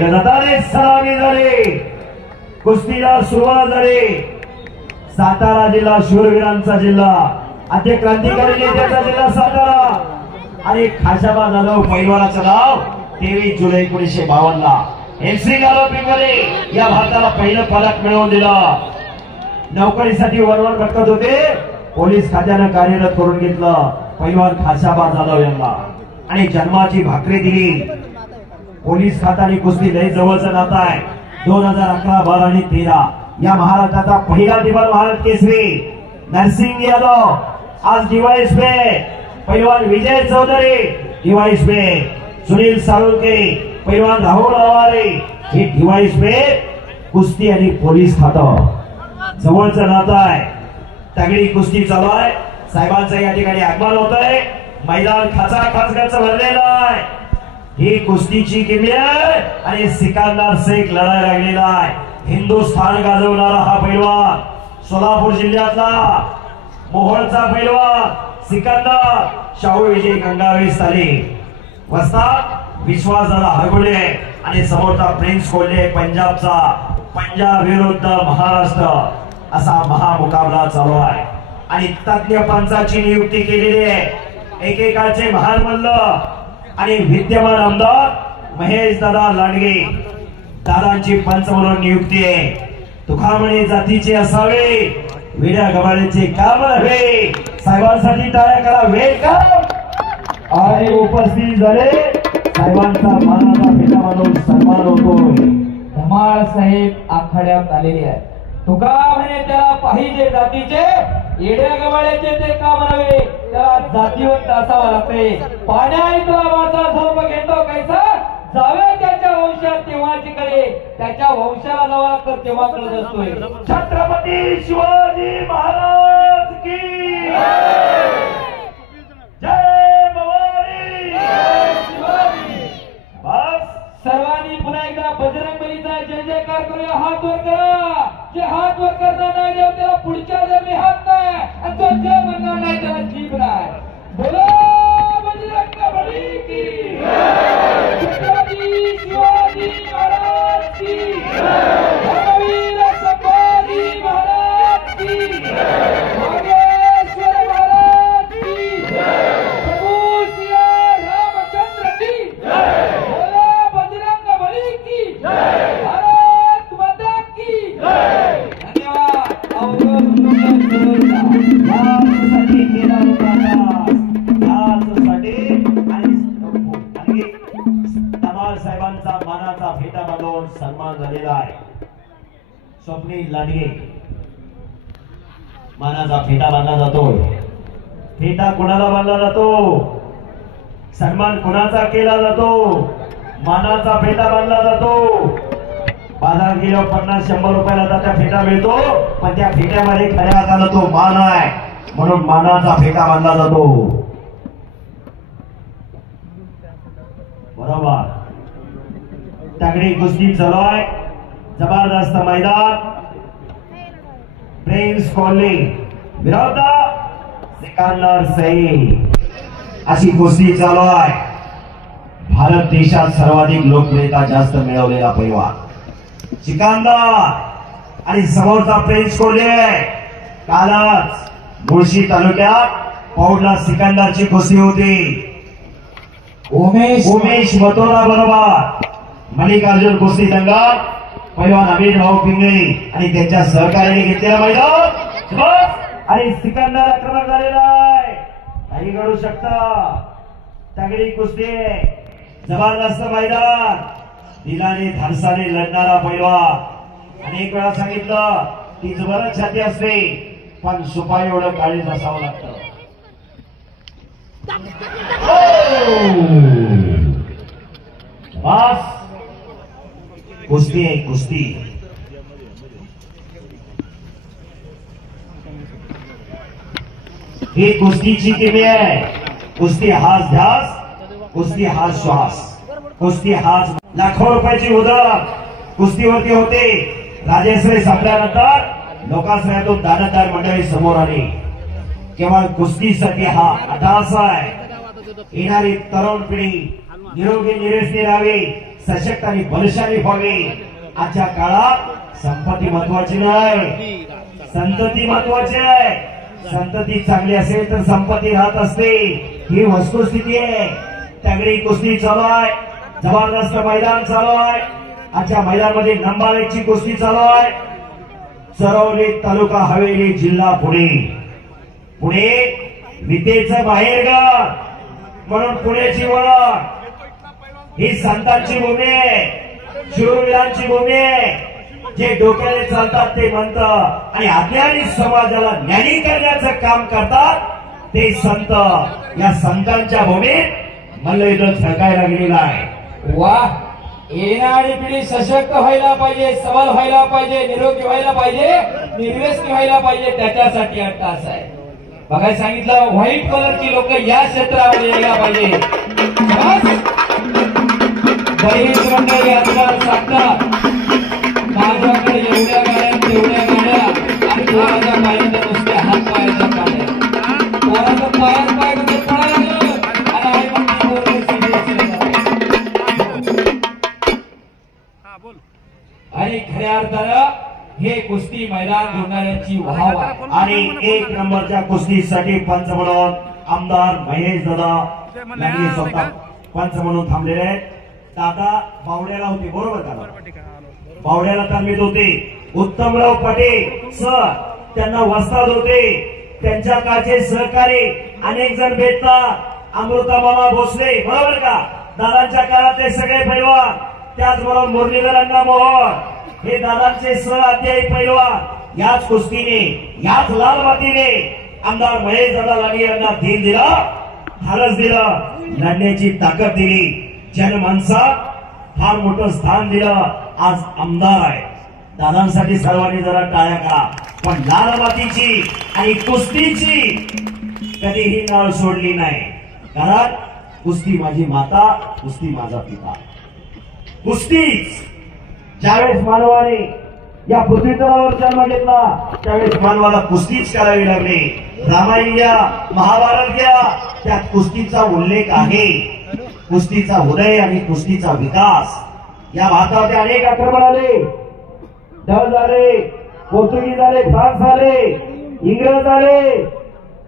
सलामी झाली, कुस्तीला सुरुवात झाली। सातारा जिल्हा शूरवीरांचा जिल्हा, आद्य क्रांतिकारी नेत्याचा जिल्हा सातारा आणि खाशाबा जाधव पैलवानाचं नाव 23 जुलै 1952 ला एमसी गालोपिंगमध्ये या भारताला पहिलं पदक मिळवून दिलं। नोकरीसाठी वरवर भटकत होते, पोलीस खात्यानं कार्यरत करून घेतलं पैलवान खाशाबा जाधव यांना आणि जन्माची भाकरी दिली। पोलीस खात्याने कुस्ती लई जवळचं नातं आहे। 2011, 12 आणि 13 या महाराष्ट्राचा पहिला दिवाळ महाराष्ट्र केसरी नरसिंग यादव, आज डिवाइस पे पैलवान विजय चौधरी, डिवाइस पे सुनील साळुंके, पैलवान राहुल आवारे, हे डिवाइस पे कुस्ती आणि पोलीस खातं जवळचं नातं आहे। तगडी कुस्ती चालू आहे, साहेबांचं या ठिकाणी आगमन होत आहे। मैदान खाचाखाच भरलेलं आहे। ही कुस्तीची किमयात आणि सिकंदर शेख लढाई लागलेला आहे। हिंदुस्थान गाजवणारा हा पैलवान, सोलापूर जिल्ह्यातला मोहोळचा पैलवान सिकंदर शाहू विजय गंगावे साली, वस्ताद विश्वासदादा हरगुडे आणि समोरचा प्रिन्स कोल्हे पंजाबचा, पंजाब विरुद्ध महाराष्ट्र असा महामुकाबला चालू आहे आणि तज्ञ पंचाची नियुक्ती केलेली आहे। एकेकाचे महान मल्ल आणि विद्यमान आमदार महेश दादा लांडगे दादांची पंच म्हणून नियुक्ती आहे। तुखामणी जातीचे असावे, विड्या गवाळीचे काम नव्हे। साहेबांसाठी टाळ्या करा, वेलकम। आणि उपस्थित झाले साहेबांचा मानाचा भेटा म्हणून सन्मान होतोय। धमाळ साहेब आखाड्यात आलेले आहे। तुका म्हणे त्याला पाहिजे जातीचे, येड्या गवाळ्याचे ते काम नव्हे, त्याला जातीवंत असावा लागते। पाण्या इथला माझा झोप घेतो कैसा, जावे त्याच्या वंशात तेव्हाची कडे, त्याच्या वंशाला जावा लागतं तेव्हा कळत असतोय। छत्रपती शिवाजी महाराज की जय भवानी। बस सर्वांनी पुन्हा एकदा बजरंग बलीचा जय जयकार करूया। हात वर करा, जे हात वर करणार नाही देव त्याला पुढच्या जन्मी हात नाही, आणि जो जय म्हणणार नाही त्याला जीभ नाही। बोलो बजरंग बली की छत्रपती शिवाजी महाराज की, धर्मवीर संभाजी महाराज की, नागेश्वर महाराज की, प्रभू सिया रामचंद्र की, बोलो बजरंग बली की, भारत माता की धन्यवाद। साहेबांचा मानाचा फेटा बांधून सन्मान झालेला आहे। स्वप्नील लांडगे मानाचा फेटा बांधला जातोय। फेटा कोणाला बांधला जातो, सन्मान कोणाचा केला जातो, मानाचा फेटा बांधला जातो। बाजारात गेल्यावर 50-100 रुपयाला त्या फेटा मिळतो, पण त्या फेट्यामध्ये खऱ्या अर्थानं तो मान आहे, म्हणून मानाचा फेटा बांधला जातो। बरोबर, तगडी कुस्ती चालू आहे, जबरदस्त मैदान। प्रिन्स कोल्हे विरुद्ध सिकंदर शेख अशी कुस्ती चालू आहे। भारत देशात सर्वाधिक लोकप्रियता जास्त मिळवलेला पैलवान सिकंदर आणि समोरचा प्रिन्स कोल्हे। कालच मुळशी तालुक्यात पौडला सिकंदरची कुस्ती होती। उमेश मथुरा बरोबर मल्लिकार्जुन कुस्ती दंगल पैलवान अमित भाऊ पिंगळे आणि त्यांच्या सहकार्याने घेतलेला मैदान आणि सिकंदर आक्रमक झालेला आहे, काही घडू शकतं। तगडी कुस्ती, जबरदस्त मैदान, दिलाने धाडसाने लढणारा पैलवान। अनेक वेळा सांगितलं की जबरदस्त छाती असते, पण सुपारी एवढं काळीज असावं लागतं। बस कुस्ती आहे कुस्ती। ही कुस्तीची किमया आहे। कुस्ती हाच ध्यास, कुस्ती हाच श्वास, कुस्ती हाच लाखो रुपयाची उधळप कुस्तीवरती होते। राजेश्री संपल्यानंतर लोकाश्रयातून दानदार मंडळी समोर आली। केवळ कुस्तीसाठी हा अट्टहास आहे। येणारी तरुण पिढी निरोगी निरेसनी राहावी, सशक्त आणि बलशाली व्हावी. आजच्या काळात संपत्ती महत्वाची नाही, संतती महत्वाची आहे. संतती चांगली असेल तर संपत्ती राहत असते, ही वस्तुस्थिती आहे. तगडी कुस्ती चालू आहे, जबरदस्त मैदान चालू आहे. आजच्या मैदानामध्ये नंबर 1 ची कुस्ती चालू आहे. चरवली तालुका हवेली जिल्हा पुणे. पुणे विद्येचं बाहेरगाव म्हणून पुण्याची ओळख. ही संतांची भूमी आहे, शूरवीरांची भूमी आहे. जे डोक्याने चालतात ते म्हणत आणि अज्ञानी समाजाला ज्ञानी करण्याचं काम करतात ते संत. या संतांच्या भूमीत मल्लयुद्ध झळकायला गेलेला आहे. वाह, येणारी पिढी सशक्त व्हायला पाहिजे, सबल व्हायला पाहिजे, निरोगी व्हायला पाहिजे, निर्व्यसनी व्हायला पाहिजे. त्याच्यासाठी हा तास आहे. बघायला सांगितलं, व्हाईट कलरची लोक या क्षेत्रामध्ये यायला पाहिजे. बहिणी मंडळी आजकाल सांगतात, माझ्याकडे एवढ्या गाड्या तेवढ्या गाड्या आणि पोराच्या पायाच्या नुसत्या हात पायाच्या गाड्या. पोराचं पायात पाय कसं पळायला आणि आई म्हणते पोरं सिरियस. आणि खऱ्या अर्थानं हे कुस्ती मैदान जोडणाऱ्यांची वाहवा. आणि 1 नंबरच्या कुस्तीसाठी पंच म्हणून आमदार महेश दादा यांनी स्वतः पंच म्हणून थांबलेले आहेत. दादा बावड्याला होते, बरोबर का? बावड्याला तालमीत होते. उत्तमराव पाटील सर त्यांना वस्ताद होते. त्यांच्या काळचे सहकारी अनेक जण भेटतात. अमृता मामा भोसले, बरोबर का? दादांच्या काळात ते सगळे पैलवान. त्याचबरोबर मुरलीधर अण्णा मोहोळ हे दादांचे सहअध्यायी पैलवान. याच कुस्तीने, याच लाल मातीने आमदार महेश दादा लांडे यांना धीर दिला, धाडस दिलं, लढण्याची ताकद दिली. जनमानसात फार मोठं स्थान दिलं. आज आमदार आहे. दादांसाठी सर्वांनी जरा टाळ्या करा. पण लाल मातीची आणि कुस्तीची कधीही नाळ सोडली नाही. कारण कुस्ती माझी माता, कुस्ती माझा पिता. कुस्तीच ज्यावेळेस मानवाने या पृथ्वीतलावर जन्म घेतला त्यावेळेस मानवाला कुस्तीच करावी लागली. रामायण घ्या, महाभारत घ्या, त्यात कुस्तीचा उल्लेख आहे. कुस्तीचा उदय आणि कुस्तीचा विकास. या भारतामध्ये अनेक आक्रमण आले, डच आले, पोर्तुगीज आले, फ्रान्स आले, इंग्रज आले,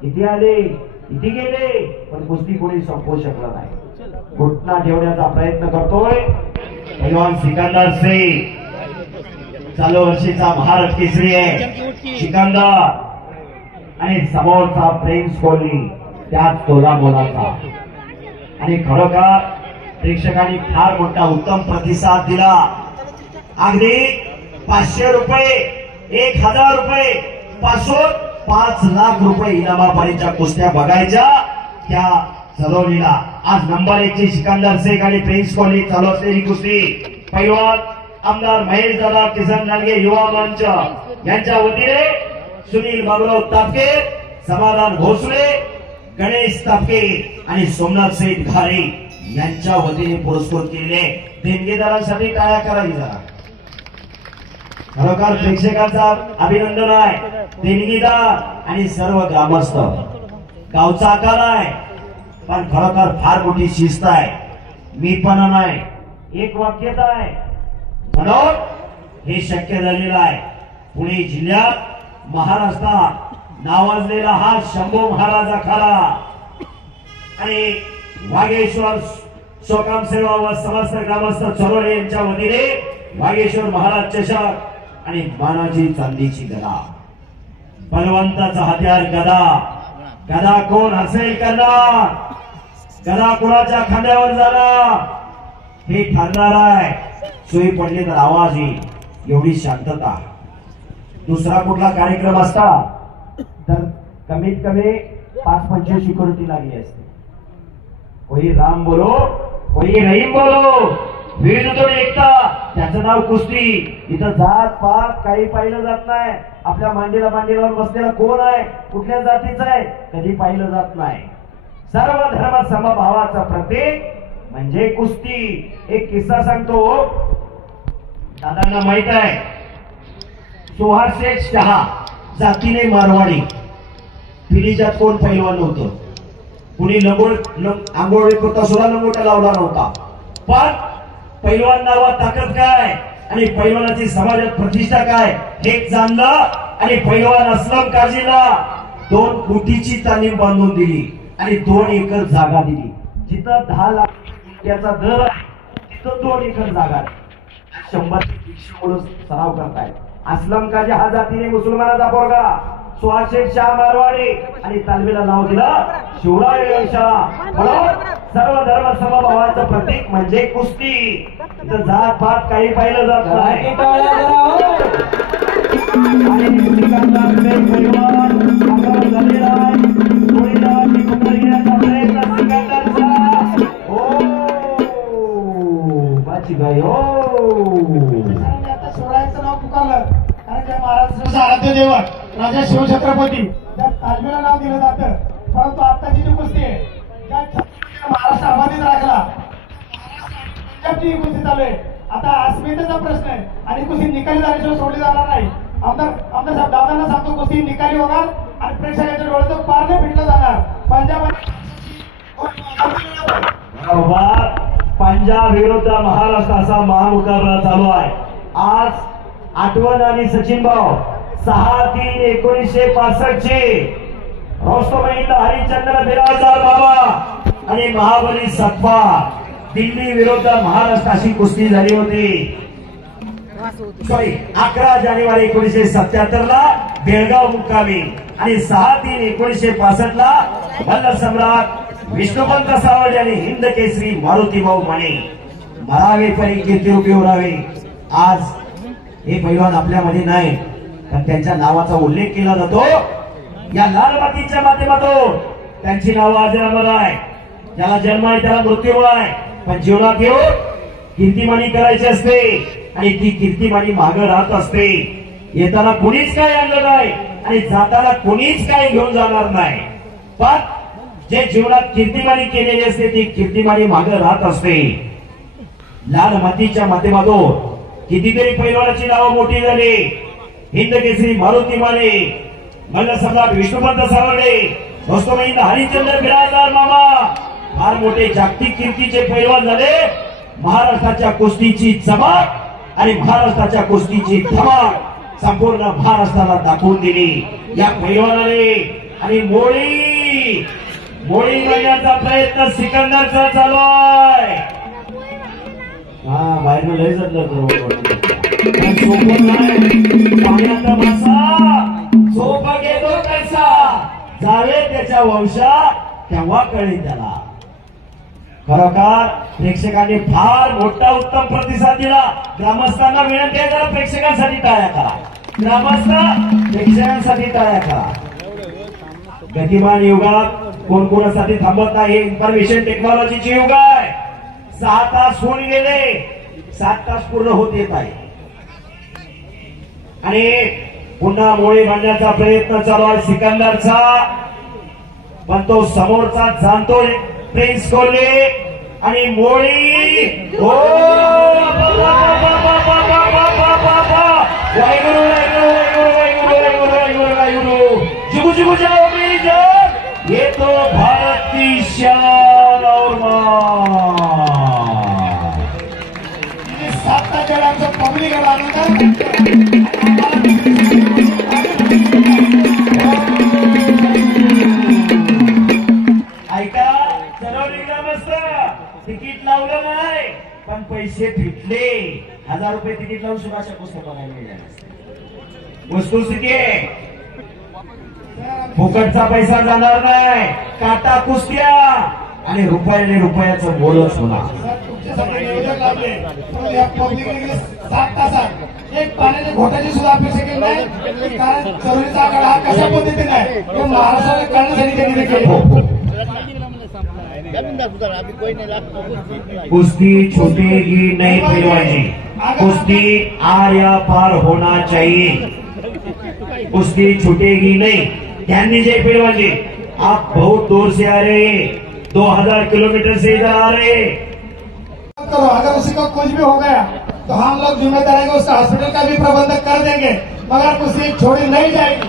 किती आले, किती गेले, पण कुस्ती कोणी संपवू शकलं नाही. घुटना ठेवण्याचा प्रयत्न करतोय पैलवान सिकंदर शेख. चालू वर्षीचा महाराष्ट्र केसरी आहे सिकंदर. आणि समोरचा प्रिन्स कोहली त्याच तोला मोलाचा. आणि खरोखर प्रेक्षकांनी फार मोठा उत्तम प्रतिसाद दिला. अगदी 500 रुपये, 1000 रुपये पासून 5 लाख रुपये इनामापर्यंतच्या कुस्त्या बघायच्या त्या चालवलीला. आज नंबर 1 ची सिकंदर शेख आणि प्रिन्स कोहली चालू असलेली कुस्ती पैलवान आमदार महेश दादा किसन लांडगे युवा मंच यांच्या वतीने सुनील बाबूराव तापके, समाधान भोसले, गणेश तापके आणि सोमनाथ शेठ घारे यांच्या वतीने पुरस्कृत केलेले देणगीदारांसाठी टाळ्या करावी जरा. खरोखर प्रेक्षकांचा अभिनंदन आहे. देणगीदार आणि सर्व ग्रामस्थ. गावचा आकार आहे पण खरोखर फार मोठी शिस्त आहे, मीपणा नाही, एक वाक्यता आहे. म्हणून हे शक्य झालेलं आहे. पुणे जिल्ह्यात, महाराष्ट्रात नावाजलेला हा शंभू महाराज आखाडा आणि वाघेश्वर स्वकाम सेवा व समस्त ग्रामस्थ चरोळे यांच्या वतीने वाघेश्वर महाराज चषक आणि मानाची चांदीची गदा. बलवंताचा हत्यार गदा. गदा कोण असेल करणार, गदा कोणाच्या खांद्यावर जाणार हे ठरणार आहे. सोयी पडली तर आवाज येईल, एवढी शांतता. दुसरा कुठला कार्यक्रम असता तर कमीत कमी 5-25 सिक्युरिटी लागली असते. कोई राम बोलो, कोई रहीम बोलो, विरुद्ध एकता, त्याचं नाव कुस्ती. इथं जात पात काही पाहिलं जात नाही. आपल्या मांडीवर बसलेला कोण आहे, कुठल्या जातीचा आहे, कधी पाहिलं जात नाही. सर्व धर्म समभावाचं प्रतीक म्हणजे कुस्ती. एक किस्सा सांगतो, दादांना माहित आहे. सुहास शेख शहा जातीने मारवाडी, पिढीच्यात कोण पैलवान नव्हतं. कुणी आंघोळ पुरता सुद्धा लंगोटा लावला नव्हता. पण पैलवान नावात ताकद काय आणि पैलवानाची समाजात प्रतिष्ठा काय हे जाणलं आणि पैलवान असलम काझीला 2 कोटीची तालीम बांधून दिली आणि 2 एकर जागा दिली. जिथं 10 लाख त्याचा दर आहे तिथं 2 एकर जागा आहे. 100 ते 150 मुलं सराव करतायत. असलम काझी हा जातीने मुसलमानाचा पोरगा, सुहाशेख शाह मारवाडी आणि तालमीला नाव दिलं शिवराय शाह. म्हणून सर्व धर्म समभावाचं प्रतीक म्हणजे कुस्ती. इथं जात पात काही पाहिलं जात नाही. आणि सिकंदरचे पैलवान आक्रमण झालेला आहे. गोळीला निघून घेण्याचा प्रयत्न सिकंदरचा. ओ बाची बाई ओ आता शिवरायांचं नाव पुकारलं कारण त्या महाराष्ट्राचं आराध्य दैवत राजा शिवछत्रपती त्या तालमीला नाव दिलं जातं. परंतु आताची जी कुस्ती आहे त्या छत्रपतीने महाराष्ट्र अबाधित राखला. पंजाबची ही कुस्ती चालू आहे. आता अस्मितेचा प्रश्न आहे आणि कुस्ती निकाली झाल्याशिवाय सोडली जाणार नाही. आमदार साहेब दादांना सांगतो कुस्ती निकाली होणार आणि प्रेक्षकांच्या डोळ्यातून पारणे फिटलं जाणार. पंजाब पंजाब विरुद्ध महाराष्ट्र असा महामुकाबला चालू आहे. आज आठवण आणि सचिन भाऊ 6/3/1965 ची रोस्तमहिंद हरिश्चंद्र बिराजदार बाबा आणि महाबली सत्पा दिल्ली विरुद्ध महाराष्ट्र अशी कुस्ती झाली होती. सॉरी 11 जानेवारी 1977 ला बेळगाव मुक्कामी आणि 6/3/1965 ला मल्ल सम्राट विष्णुपंत सावळे आणि हिंद केसरी मारुती भाऊ माने मरावे परी कीर्ती रूपी उरावे. आज हे पैलवान आपल्यामध्ये नाही पण त्यांच्या नावाचा उल्लेख केला जातो या लाल मातीच्या माध्यमातून. त्यांची नावं आज अमर आहे. ज्याला जन्म आहे त्याला मृत्यू आहे पण जीवनात येऊन कीर्तिमानी करायची असते आणि ती कीर्तिमानी मागे राहत असते. येताना कोणीच काय आणलं नाही आणि जाताना कोणीच काय घेऊन जाणार नाही. पण जे जीवनात कीर्तिमानी केलेली असते ती कीर्तिमानी मागे राहत असते. लाल मातीच्या माध्यमातून कितीतरी पैलवानाची नावं मोठी झाली. हिंद केसरी मारुती माने, मल्ल सम्राट विष्णुपंत सावळे, रोस्तमहिंद हरिश्चंद्र बिराजदार मामा फार मोठे जागतिक कीर्तीचे पैलवान झाले. महाराष्ट्राच्या कुस्तीची चमक आणि महाराष्ट्राच्या कुस्तीची धमक संपूर्ण महाराष्ट्राला दाखवून दिली या पैलवानाने. आणि मोळी म्हणण्याचा प्रयत्न सिकंदरचा चालू आहे. हा बाहेर लय पाण्याचा मासा झोप घेतो कैसा जावे त्याच्या वंशा तेव्हा कळेल त्याला. खरोखर प्रेक्षकांनी फार मोठा उत्तम प्रतिसाद दिला. ग्रामस्थांना विनंती आहे जरा प्रेक्षकांसाठी टाळ्या करा. ग्रामस्थ प्रेक्षकांसाठी टाळ्या करा. गतिमान युगात कोण कोणासाठी थांबत नाही. इन्फॉर्मेशन टेक्नॉलॉजीची युग आहे. 6 तास होऊन गेले, 7 तास पूर्ण होत येत आहे आणि पुन्हा मोळी बांधण्याचा प्रयत्न चालू आहे सिकंदरचा. पण तो समोरचा जाणतोय प्रिन्स कोल्हे आणि मोळी. ओ वाहिगुरु जिगु जिगु जाओ मेरी जान ये तो भारत की शान और मान. 7 जणांचं पब्लिक ऐका चरवली ग्रामस्थ तिकीट लावलं नाही पण पैसे फिटले. 1000 रुपये तिकीट लावून सुभाषा पुस्तक बघायला मिळाले. वस्तुस्थिती फुकटचा पैसा जाणार नाही. काटा कुस्त्या आणि रुपयाचं मोलच होणार. तुमच्यासाठी नियोजन लावले पण या पब्लिकने 7 तासात एक पाण्याच्या घोटाची सुद्धा अपेक्षा केली नाही. कारण चोरीचा आकडा हा कशा पद्धतीने आहे हे महाराष्ट्राला कळण्यासाठी त्यांनी केले. कुश्ती छूटेगी नहीं पहलवानी, कुश्ती आर या पार होना चाहिए. कुश्ती छूटेगी नहीं. त्यांनी जे पहलवानी आप बहुत दूर से आ रहे हैं, 2000 किलोमीटर से इधर आ रहे हैं. करो अगर उसी को कुछ भी हो गया तो हम लोग जिम्मेदार हैं उसका हॉस्पिटल का भी प्रबंध कर देंगे मगर कुश्ती छोड़ी नहीं जाएगी.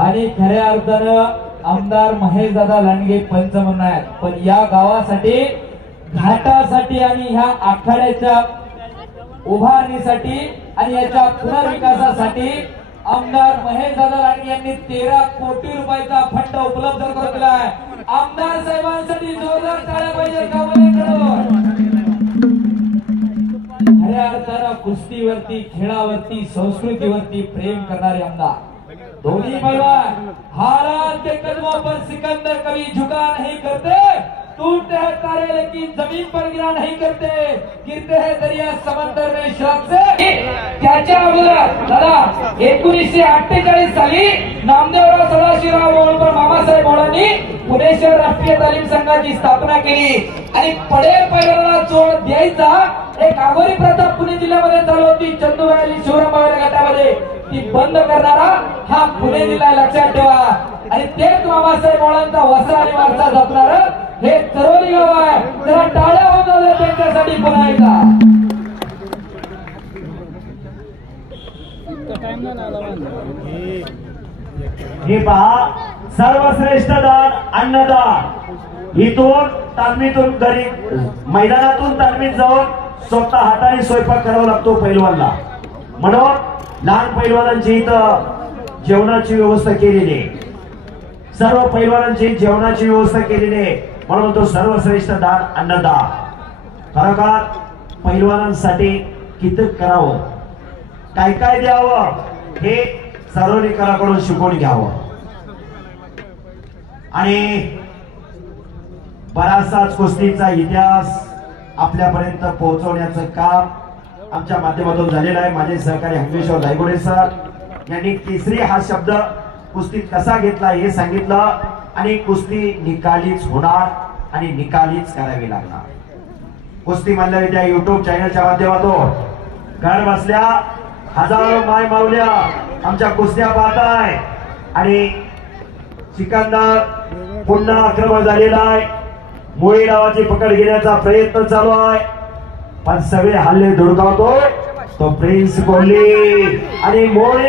आणि खऱ्या अर्थानं आमदार महेशदादा लांडगे पंच म्हणून आहेत. पण या गावासाठी, घाटासाठी आणि ह्या आखाड्याच्या उभारणीसाठी आणि याच्या पुनर्विकासासाठी आमदार महेशदादा लांडगे यांनी 13 कोटी रुपयाचा फंड उपलब्ध करून दिला आहे. आमदार साहेबांसाठी जोरदार टाळ्या पाहिजे गावाकडून. खऱ्या अर्थानं कुस्तीवरती, खेळावरती, संस्कृतीवरती प्रेम करणारे आमदार. दोन्ही पैलवान हालात के कदमों पर सिकंदर कभी झुका नहीं करते, टूटते हैं तारे लेकिन जमीन पर गिरा नहीं करते, गिरते हैं दरिया समंदर में शौक से. त्याच्या अगोदर दादा 1948 साली नामदेवराव सदाशिवराव होळकर मामासाहेब होळकरांनी पुणे शहर राष्ट्रीय तालीम संघाची स्थापना केली आणि पडेल पैलवानाला जोड द्यायचा एक आगोरी प्रथा पुणे जिल्ह्यामध्ये चालू होती. चंदुबाई शिवराम गटामध्ये ती बंद करणारा हा पुणे जिल्हा लक्षात ठेवा. आणि तेच मामासाहेब होळकरांचा वसा आणि वारसा जपणार हे चरोली गाव आहे. जरा टाळ्या वाजवल्या त्यांच्यासाठी पुन्हा एकदा. हे पहा, सर्वश्रेष्ठ दान अन्नदान. इथून तालमीतून घरी, मैदानातून तालमीत जाऊन स्वतः हाताने स्वयंपाक करावा लागतो पैलवानला. म्हणून लहान पैलवानांची इथं जेवणाची व्यवस्था केलेली आहे. सर्व पैलवानांची जेवणाची व्यवस्था केलेली आहे. म्हणून तो सर्वश्रेष्ठ दान अन्नदान. खरोखर पैलवानांसाठी किती करावं, काय काय द्यावं हे सर्वनिकाराकडून शिकून घ्यावं. आणि बराचसाच कुस्तीचा इतिहास आपल्यापर्यंत पोहोचवण्याचं काम आमच्या माध्यमातून झालेलं आहे. माझे सहकारी हंमेश्वर दायगुडे सर यांनी केसरी हा शब्द कुस्तीत कसा घेतला हे सांगितलं. आणि कुस्ती निकालीच होणार आणि निकालीच करावी लागणार. कुस्ती मल्लविद्या युट्यूब चॅनलच्या माध्यमातून घर बसल्या हजारो माय मावल्या आमच्या कुस्त्या पाहताय. आणि सिकंदर पुन्हा आक्रमण झालेला आहे. मोळी नावाची पकड घेण्याचा प्रयत्न चालू आहे. पण सगळे हल्ले धुडकावतोय तो प्रिन्स कोहली आणि मोळी.